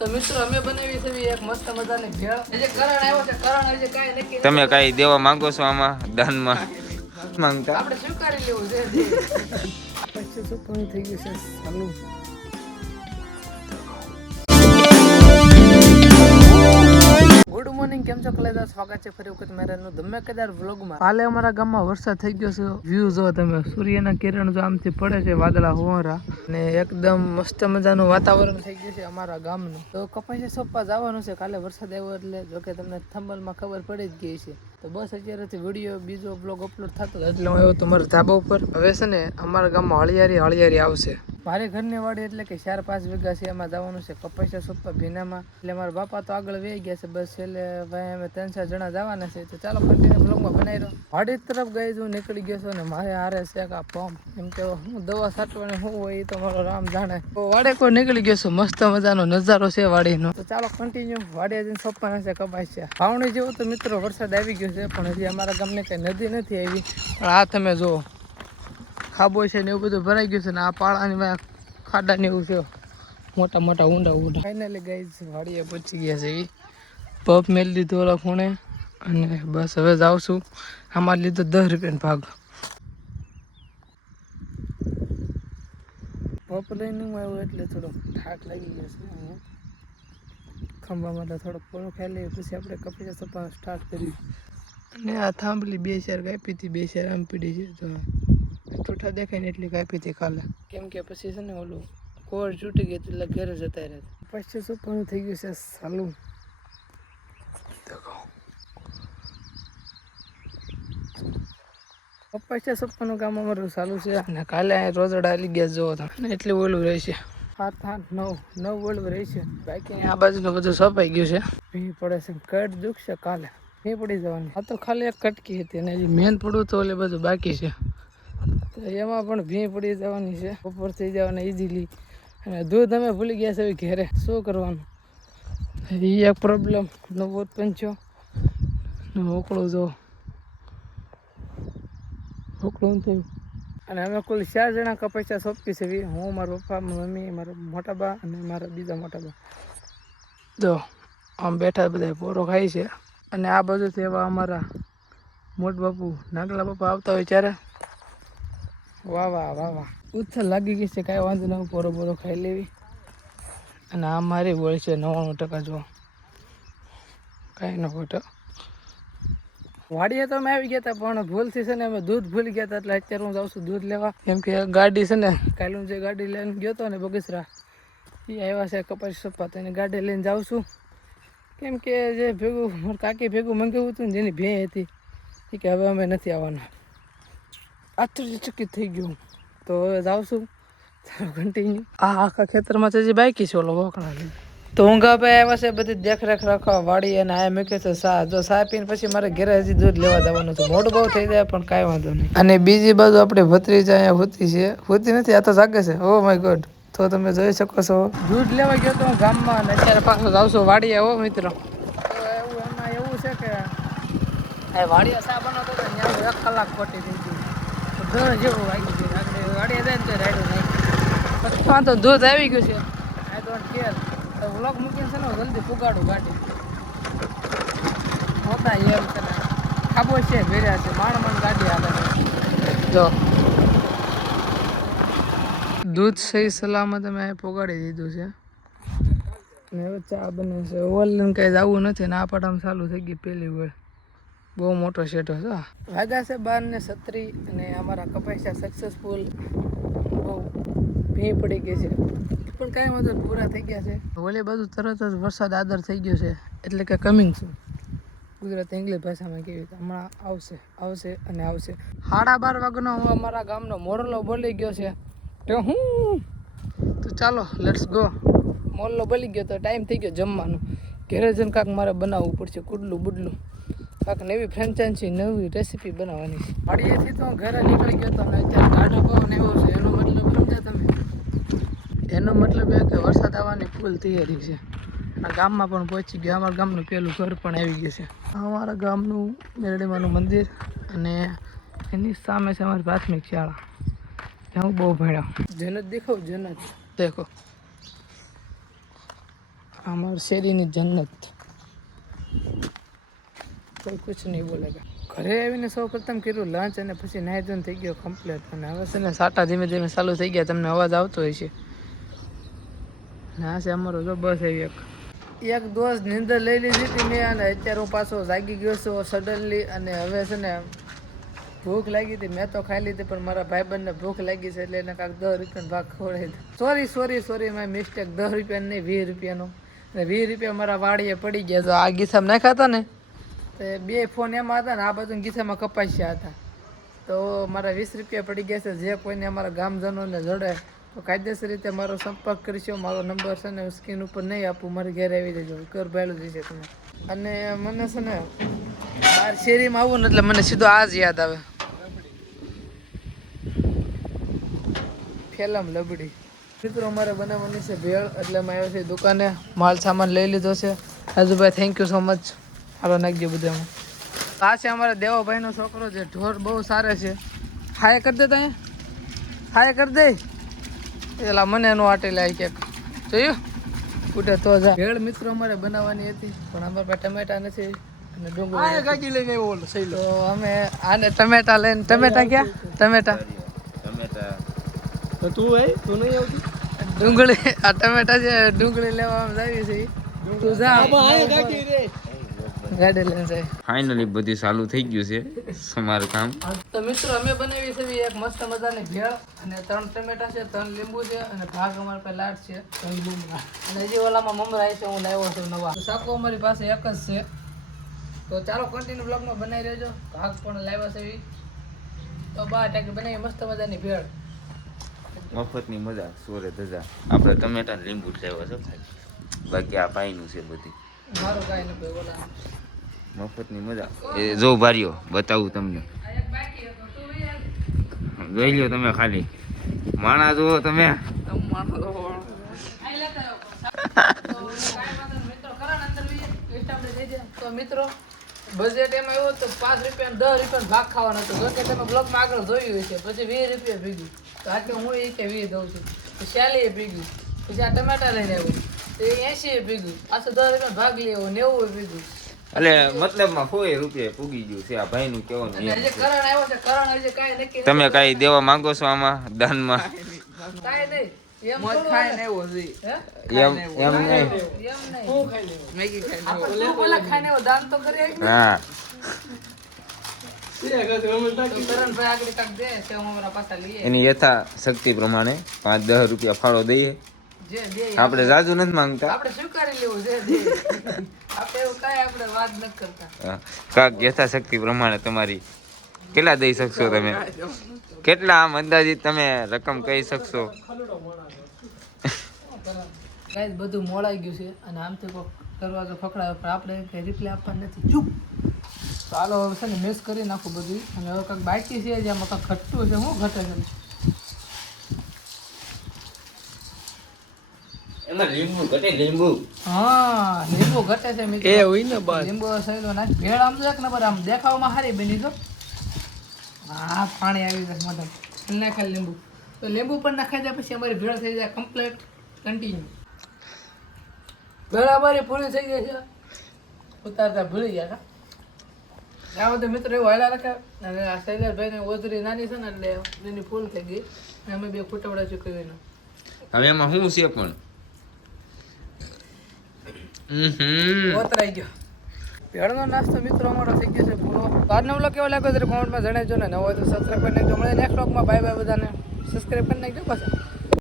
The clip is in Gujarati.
તો મિત્રો અમે બનાવી છે એક મસ્ત મજાની ભેળ. જે કરણ આવ્યો છે, કરણ હજી કાંઈ નક્કી તમે કાંઈ દેવા માંગો છો આમાં દાનમાં? માંગતા આપણે સ્વીકારી લેવું છે. પછી શું પણ થઈ ગયું છે ચાલુ. ગુડ મોર્નિંગ, કેમ છો કલેજા? સ્વાગત છે ફરી વખત મારા ધમાકેદાર વ્લોગમાં. કાલે અમારા ગામમાં વરસાદ થઈ ગયો છે. વ્યૂ જો તમે, સૂર્યના કિરણ જો આમથી પડે છે, વાદળા હોવારા, અને એકદમ મસ્ત મજાનું વાતાવરણ થઈ ગયું છે અમારા ગામનું. તો કપાસી સોંપવા જવાનું છે કાલે વરસાદ આવ્યો એટલે. જોકે તમને થંબલમાં ખબર પડી જ ગઈ છે. તો બસ અત્યારેથી વિડીયો બીજો બ્લોગ અપલોડ થતો એટલે હું આવ્યો તમારા ધાબા ઉપર. હવે છે ને અમારા ગામમાં હળિયારી આવશે. મારી ઘરની વાડી એટલે કે 4-5 વીઘા છે, એમાં જવાનું છે કપાસિયા સોંપવા ભીનામાં. એટલે મારા બાપા તો આગળ વહી ગયા છે, બસ એટલે ભાઈ અમે 3-4 જણા જવાના છે. તો ચાલો કન્ટિન્યુ બ્લોગમાં બનાવી રહ્યો. વાડી તરફ ગઈ હું નીકળી ગયો છું, અને મારે હારે છે આ પંપ. એમ કે હું દવા છાંટવાની શું હોય એ તો મારો રામ જાણે. તો વાડે કોઈ નીકળી ગયો છું, મસ્ત મજાનો નજારો છે વાડીનો. તો ચાલો કન્ટિન્યુ વાડીએ જઈને સોંપવાના છે કપાસિયા. વાવણી જેવો તો મિત્રો વરસાદ આવી ગયો છે, પણ હજી અમારા ગામને કઈ નદી નથી આવી. પણ આ તમે જુઓ, ખાબો છે ને એવું બધું ભરાઈ ગયું છે, ને આ પાળાની ખાડા ને એવું છે, મોટા મોટા ઊંડા. ફાઇનલી ગાઈઝ વાડીએ પહોંચી ગયા છે. પપ મેળ લીધો ઓલા ખૂણે, અને બસ હવે જાઉં છું. આમાં લીધો 10 રૂપિયાનો ભાગ. પપ લઈને હું આવ્યો એટલે થોડોક થાક લાગી ગયો છે. ખંભા માટે થોડોક પોળો ખાઈ લઈએ, પછી આપણે કપાસિયા સોંપવાનું સ્ટાર્ટ કર્યું. અને આ થાંભલી 2 શેર કાપી હતી, 2 શેર આમ પીડી છે. તો ઠૂઠા દેખાય ને એટલી કાપી હતી કાલે, કેમ કે પછી છે ને ઓલું કોર છૂટી ગઈ એટલે ઘરે જતા રહ્યા. પછી શું પણ થઈ ગયું છે ચાલુ. કપાસિયા સોંપવાનું કામ અમારું ચાલુ છે, અને કાલે રોજડા આવી ગયા જોવો તમે, એટલી ઓલું રહેશે. 7-8-9 ઓલું રહેશે. બાકી આ બાજુનું બધું સોંપાઈ ગયું છે. ભી પડે છે, કટ દુખશે કાલે, ભી પડી જવાની. આ તો ખાલી એક કટકી હતી, અને મેન પડવું તો ઓલે બધું બાકી છે. તો એમાં પણ ભી પડી જવાની છે, ઉપર થઈ જવાના ઇઝીલી. અને દૂધ અમે ભૂલી ગયા છે ઘેરે, શું કરવાનું એ એક પ્રોબ્લેમ. નવો પંચો ઓકળું જો ઓકળું થયું. અને અમે કુલ 4 જણા કપાસિયા સોંપી છે. હું, મારા પપ્પા, મમ્મી, મારા મોટા બા અને મારા બીજા મોટા બા. જો આમ બેઠા બધા પોરો ખાય છે. અને આ બાજુથી એવા અમારા મોટ બાપુ, નાગલા બાપા આવતા હોય ત્યારે વાહ ઉથલ લાગી ગઈ છે. કાંઈ વાંધો નહીં, પોરો ખાઈ લેવી. અને આ મારી બોલ છે 99%. જો કાંઈ ન ખોટો. વાડીએ તો અમે આવી ગયા હતા, પણ ભૂલથી છે ને અમે દૂધ ભૂલી ગયા હતા. એટલે અત્યારે હું જાઉં છું દૂધ લેવા. કેમ કે ગાડી છે ને, કાલે હું જે ગાડી લઈને ગયો હતો ને બગસરા, એ આવ્યા છે કપાસિયા સોંપવા. તો એની ગાડી લઈને જાઉં છું. કેમ કે જે ભેગું મારા કાકી ભેગું મંગાવ્યું હતું ને, જેની ભેં હતી, એ કે હવે અમે નથી આવવાના. આશ્ચર્યચકિત થઈ ગયું. તો હવે જાઉં છું. કન્ટિન્યુ. આખા ખેતરમાં જે બાકી છે ઓલો વોકણા. તો ઊંઘા ભાઈ આવ્યા છે બધી દેખરેખ રાખવા વાડી. અને આ મૂકે છે સા. જો સા પીને પછી મારે ઘરે હજી દૂધ લેવા જવાનું છે. મોડું બહુ થઈ જાય પણ કાંઈ વાંધો નહીં. અને બીજી બાજુ આપણે ભત્રીજા અહીંયા હોતી છે, હોતી નથી, આ તો જાગે છે. Oh my God. તો તમે જોઈ શકો છો, દૂધ લેવા ગયો તો હું ગામમાં, અને અત્યારે પાછો આવશો વાડીએ. હો મિત્રો, એવું છે કે વાડીએ સા બનાવતો હતો, ત્યાં 1 કલાક ખોટી થઈ ગઈ. ઘર જેવું વાગી ગયું. આગળ વાડીએ જાય ને તો રાડ્યું નહીં. પછી તો દૂધ આવી ગયું છે. I don't care. વ્લોગ મૂકીને છે ને જલ્દી પુગાડું ગાડી. હોતા એમ છે ને, ખાબો છે ભેર્યા છે, માંડ ગાડી હાલે. જો દૂધ સહી સલામત અમે પોગાડી દીધું છે. ને હવે ચા બને છે. ઓનલાઈન કઈ જવું નથી ને આ પાટામાં ચાલુ થઈ ગઈ પહેલી વાર. બહુ મોટો સેટ હતો. વાગ્યા છે 12:36, અને અમારા કપાસિયા સક્સેસફુલ. બહુ ભી પડી ગઈ છે, પણ કાંઈ વાંધો પૂરા થઈ ગયા છે. ઓલી બધું તરત જ વરસાદ આદર થઈ ગયો છે, એટલે કે કમિંગ છે. ગુજરાતી ઇંગ્લિશ ભાષામાં કેવી રીતે હમણાં આવશે. 12:30 વાગ્યાનો હું અમારા ગામનો મોરલો બોલી ગયો છે. તો ચાલો લેટ્સ ગો. મોરલો બોલી ગયો તો ટાઈમ થઈ ગયો જમવાનું. ઘરે જઈને કાંક મારે બનાવવું પડશે, કુડલું બુડલું કાંક નવી ફ્રેન્ચાઇઝી, નવી રેસીપી બનાવવાની છે. વાડીએથી તો ઘરે નીકળી ગયો હતો, અને અત્યારે ટાઢો પવન એવો છે. એનો મતલબ સમજ્યા તમે? એનો મતલબ એ કે વરસાદ આવવાની ફૂલ તૈયારી છે. આ ગામમાં પણ પહોંચી ગયો. અમારા ગામનું પેલું ઘર પણ આવી ગયું છે. અમારા ગામનું મેરડીમાનું મંદિર, અને એની સામે છે અમારી પ્રાથમિક શાળા, ત્યાં હું બહુ ભણ્યો. જનત દેખો, જનત દેખો. અમાર શેરીની જન્નત, કોઈ કુછ નહીં બોલેગા. ઘરે આવીને સૌ પ્રથમ કર્યું લંચ અને પછી નાહી ધોઈને થઈ ગયો કમ્પ્લીટ. અને હવે છે ને સાટા ધીમે ધીમે ચાલુ થઈ ગયા, તમને અવાજ આવતો હોય છે. ને આ છે અમારો જો બસ આવી એક દોસ્ત નીંદર લઈ લીધી હતી મેં, અને અત્યારે હું પાછો જાગી ગયો છું સડનલી. અને હવે છે ને ભૂખ લાગી હતી, મેં તો ખાઈ લીધી, પણ મારા ભાઈબંધને ભૂખ લાગી છે એટલે એને કાંઈક 10 રૂપિયાનો ભાગ ખવડાવી. Sorry my mistake. 10 રૂપિયાનો નહીં, 20 રૂપિયાનો. અને 20 રૂપિયા મારા વાડીએ પડી ગયા. તો આ ગીસામાં નાખ્યા હતા ને તો 2 ફોન એમાં હતા ને આ બાજુ ગીસામાં કપાસ્યા હતા. તો મારા 20 રૂપિયા પડી ગયા છે. જે કોઈને અમારા ગામજનોને જડે તો કાયદેસર રીતે મારો સંપર્ક કરીશું. મારો નંબર છે ને સ્ક્રીન ઉપર નહીં આપું, મારી ઘરે આવી જજો, ઘર ભાડું જશે તમે. અને મને છે ને બહાર શેરીમાં આવું ને એટલે મને સીધો આ જ યાદ આવે, ફેલમ લબડી. મિત્રો અમારે બનાવવાની છે ભેળ, એટલે અમે આવ્યો છે દુકાને, માલ સામાન લઈ લીધો છે. Rajubhai thank you so much. હાલો નાખજો બધામાં. આ છે અમારા દેવાભાઈનો છોકરો છે, ઢોર બહુ સારા છે. હાય કરી દે ત્યાં, હાય કરી દે. એલા મને એનું આટી લાય ક્યાંક જોયું ઉઠે તો જા. ભેળ મિત્રો અમારે બનાવવાની હતી, પણ અમારા પાસે ટમેટા નથી અને ડુંગળી ગાડી લઈને આવ્યો. તો અમે આને ટમેટા લઈને, ટમેટા ક્યાં ટમેટા તો તું નહીં આવતી ડુંગળી, આ ટમેટા છે ડુંગળી લેવા આવી છે. તું જા ગાડી લઈને જાય. ફાઇનલી બધું ચાલુ થઈ ગયું છે સમાર કામ. તો મિત્રો અમે બનાવી છે એક મસ્ત મજાની ભેળ, અને 3 ટમેટા છે, 3 લીંબુ છે, અને ભાગ અમારા પાસે લાટ છે 3 લીંબુના. અને હજી ઓલામાં મમરા છે, હું લાવ્યો છું નવા. તો શાકો અમારી પાસે એક જ છે. તો ચાલો કન્ટિન્યુ બ્લોગમાં બનાવી રહેજો. ભાગ પણ લાવ્યા છે. તો 12 ટાકી બનાવી મસ્ત મજાની ભેળ. મફતની મજા સોરે ધજા. આપણે ટમેટા ને લીંબુ જ લેવા છે ખાલી, બાકી આ પાઈનું છે બધી. મારું કાંઈ નહીં ભાઈ, ઓલા મફતની મજા. એ જો ભાર્યો બતાવું તમને, જોઈ લ્યો તમે ખાલી. માણા જુઓ તમે. તો મિત્રો બજેટ એમાં એવું તો 5 રૂપિયા 10 રૂપિયા ભાગ ખાવાનો હતો. જો કે તમે બ્લોગમાં આગળ જોયું હશે. પછી 20 રૂપિયા ભેગી, તો આજે હું એ કે 20 દઉં છું. તો 40 ભેગી, પછી આ ટમાટા લઈને આવ્યો તો 80 ભેગી, પાછો 10 રૂપિયા ભાગ લેવો 90 ભેગી. એટલે મતલબમાં 100 રૂપિયા પૂગી ગયું છે આ ભાઈનું કહેવાનું. અને હજી કરણ આવ્યો છે, કરણ હજી કાંઈ નક્કી તમે કાંઈ દેવા માંગો છો આમાં દાનમાં? કાંઈ નહીં. એમ મોજ થોડું ખાઈને હાલે. આવ્યો છે. હે? એમ એમ નહીં. એમ નહીં. મેગી ખાઈને આપણે શું પેલા ખાઈને આવ્યો, દાન તો કરી આવી ને. હા તો કરણભાઈ આગળ કાંઈક દે છે, હું અમારા પાછા લઈએ. એની યથા શક્તિ પ્રમાણે 5-10 રૂપિયા ફાળો દઈએ. જે દે આપણે જાજુ નથી માંગતા. આપણે સ્વીકારી લેવું છે. દે. આપણે એવું કાંઈ આપણે વાત નથી કરતા. કાક યથાશક્તિ પ્રમાણે તમારી કેટલા દઈ શકશો તમે? કેટલા આમ અંદાજિત તમે રકમ કહી શકશો? ગાઈસ બધું મોડાઈ ગયું છે, અને આમથી કોઈ દરવાજો ખખડાવે પણ આપણે કંઈ રિપ્લાય આપવા નથી. ચૂપ. તો હાલો હવે છે ને મિસ કરી નાખું બધું. અને હવે કંઈક બાકી છે, જેમાં કંઈક ઘટતું છે. શું ઘટે છે? એમાં લીંબુ ઘટે. લીંબુ હા લીંબુ ઘટે છે મિત્રો. એ હોય ને બસ. લીંબુ સહેલો નાખ. ભેળ આમ તો એક નંબર, આમ દેખાવમાં સારી બની તો. હા પાણી આવી જાય મતલબ નાખે લીંબુ. તો લીંબુ પણ નાખાઈ જાય પછી અમારી ભેળ થઈ જાય કમ્પ્લીટ કન્ટિન્યુ. ભેળ અમારી પૂરી થઈ જાય છે. ઉતારતા ભૂલી ગયા હતા. આ બધું મિત્રો એવું હાલા રાખે. અને આ શૈલેષભાઈની ઓજરી નાની છે ને એટલે એની ફૂલ થઈ ગઈ. અને અમે 2 ખૂટવડા ચૂકવીને. હવે એમાં શું છે પણ ઓતરાઈ ગયો. ભેળનો નાસ્તો મિત્રો અમારો થઈ ગયો છે પૂરો. તો આજનો વ્લોગ કેવો લાગ્યો ત્યારે કોમેન્ટમાં જણાવજો ને. નવો હોય તો સબસ્ક્રાઈબ કરી નાખજો. મળે નેક્સ્ટ વ્લોગમાં. બાય બાય બધાને. સબસ્ક્રાઈબ કરી નાખજો પાછા.